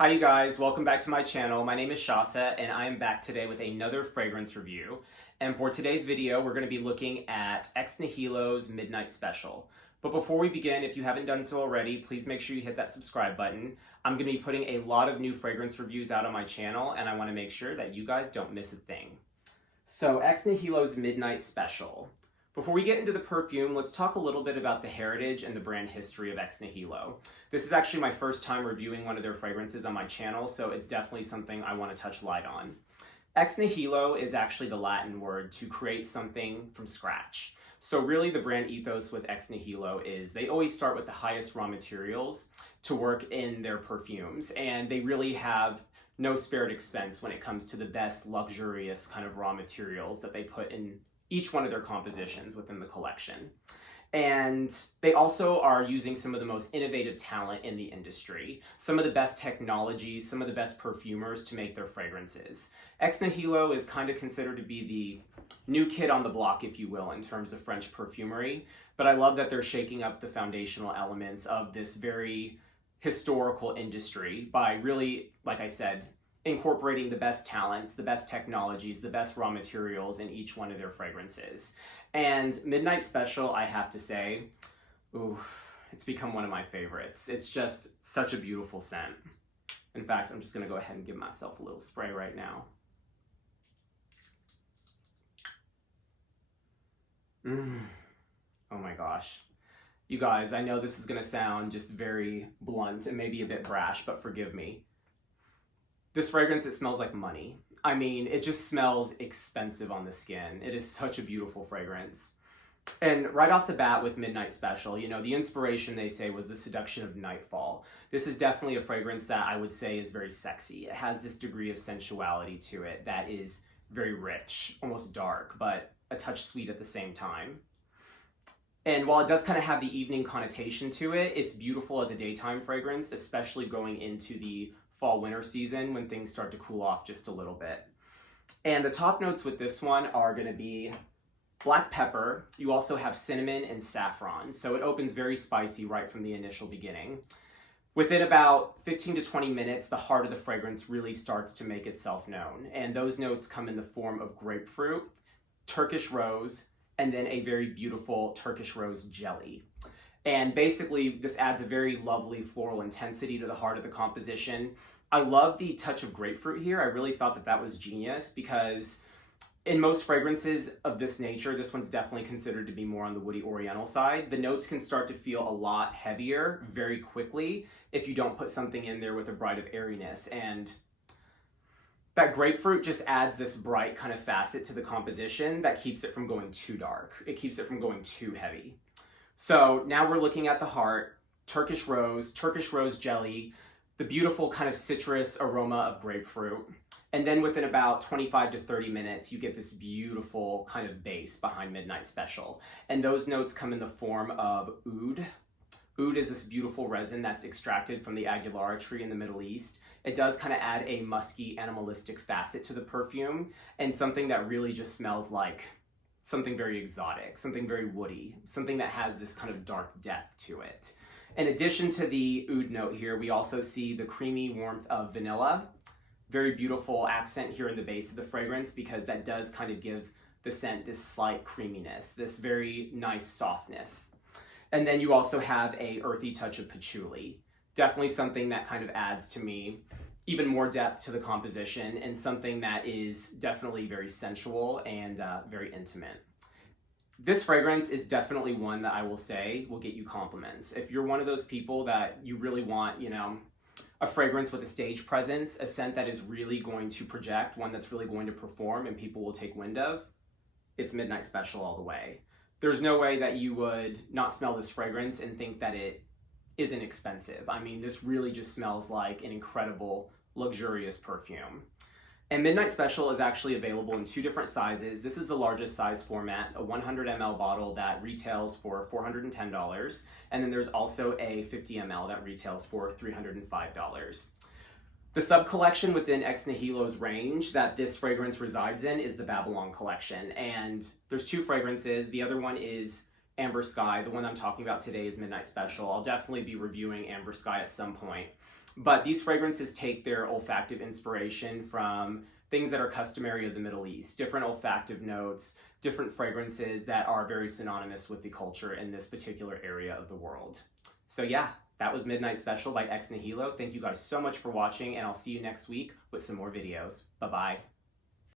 Hi you guys, welcome back to my channel. My name is Shasa and I am back today with another fragrance review. And for today's video, we're going to be looking at Ex Nihilo's Midnight Special. But before we begin, if you haven't done so already, please make sure you hit that subscribe button. I'm going to be putting a lot of new fragrance reviews out on my channel and I want to make sure that you guys don't miss a thing. So Ex Nihilo's Midnight Special. Before we get into the perfume, let's talk a little bit about the heritage and the brand history of Ex Nihilo. This is actually my first time reviewing one of their fragrances on my channel, so it's definitely something I want to touch light on. Ex Nihilo is actually the Latin word to create something from scratch. So really the brand ethos with Ex Nihilo is they always start with the highest raw materials to work in their perfumes, and they really have no spared expense when it comes to the best luxurious kind of raw materials that they put in each one of their compositions within the collection. And they also are using some of the most innovative talent in the industry, some of the best technologies, some of the best perfumers to make their fragrances. Ex Nihilo is kind of considered to be the new kid on the block, if you will, in terms of French perfumery. But I love that they're shaking up the foundational elements of this very historical industry by really, like I said, incorporating the best talents, the best technologies, the best raw materials in each one of their fragrances. And Midnight Special, I have to say, it's become one of my favorites. It's just such a beautiful scent. In fact, I'm just gonna go ahead and give myself a little spray right now. Oh my gosh. You guys, I know this is gonna sound just very blunt and maybe a bit brash, but forgive me. This fragrance, it smells like money. I mean, it just smells expensive on the skin. It is such a beautiful fragrance. And right off the bat with Midnight Special, you know, the inspiration they say was the seduction of nightfall. This is definitely a fragrance that I would say is very sexy. It has this degree of sensuality to it that is very rich, almost dark, but a touch sweet at the same time. And while it does kind of have the evening connotation to it, it's beautiful as a daytime fragrance, especially going into the fall-winter season when things start to cool off just a little bit. And the top notes with this one are going to be black pepper. You also have cinnamon and saffron. So it opens very spicy right from the initial beginning. Within about 15 to 20 minutes, the heart of the fragrance really starts to make itself known. And those notes come in the form of grapefruit, Turkish rose, and then a very beautiful Turkish rose jelly. And basically, this adds a very lovely floral intensity to the heart of the composition. I love the touch of grapefruit here. I really thought that that was genius because in most fragrances of this nature, this one's definitely considered to be more on the woody oriental side. The notes can start to feel a lot heavier very quickly if you don't put something in there with a bright of airiness. And that grapefruit just adds this bright kind of facet to the composition that keeps it from going too dark. It keeps it from going too heavy. So now we're looking at the heart, Turkish rose jelly, the beautiful kind of citrus aroma of grapefruit. And then within about 25 to 30 minutes, you get this beautiful kind of base behind Midnight Special. And those notes come in the form of oud. Oud is this beautiful resin that's extracted from the Aguilara tree in the Middle East. It does kind of add a musky, animalistic facet to the perfume and something that really just smells like something very exotic, something very woody, something that has this kind of dark depth to it. In addition to the oud note here, we also see the creamy warmth of vanilla. Very beautiful accent here in the base of the fragrance because that does kind of give the scent this slight creaminess, this very nice softness. And then you also have a earthy touch of patchouli. Definitely something that kind of adds to me even more depth to the composition and something that is definitely very sensual and very intimate. This fragrance is definitely one that I will say will get you compliments. If you're one of those people that you really want, you know, a fragrance with a stage presence, a scent that is really going to project, one that's really going to perform and people will take wind of, it's Midnight Special all the way. There's no way that you would not smell this fragrance and think that it isn't expensive. I mean, this really just smells like an incredible, luxurious perfume. And Midnight Special is actually available in two different sizes. This is the largest size format, a 100 ml bottle that retails for $410. And then there's also a 50 ml that retails for $305. The sub-collection within Ex Nihilo's range that this fragrance resides in is the Babylon collection. And there's two fragrances. The other one is Amber Sky. The one I'm talking about today is Midnight Special. I'll definitely be reviewing Amber Sky at some point. But these fragrances take their olfactive inspiration from things that are customary of the Middle East, different olfactive notes, different fragrances that are very synonymous with the culture in this particular area of the world. So yeah, that was Midnight Special by Ex Nihilo. Thank you guys so much for watching, and I'll see you next week with some more videos. Bye-bye.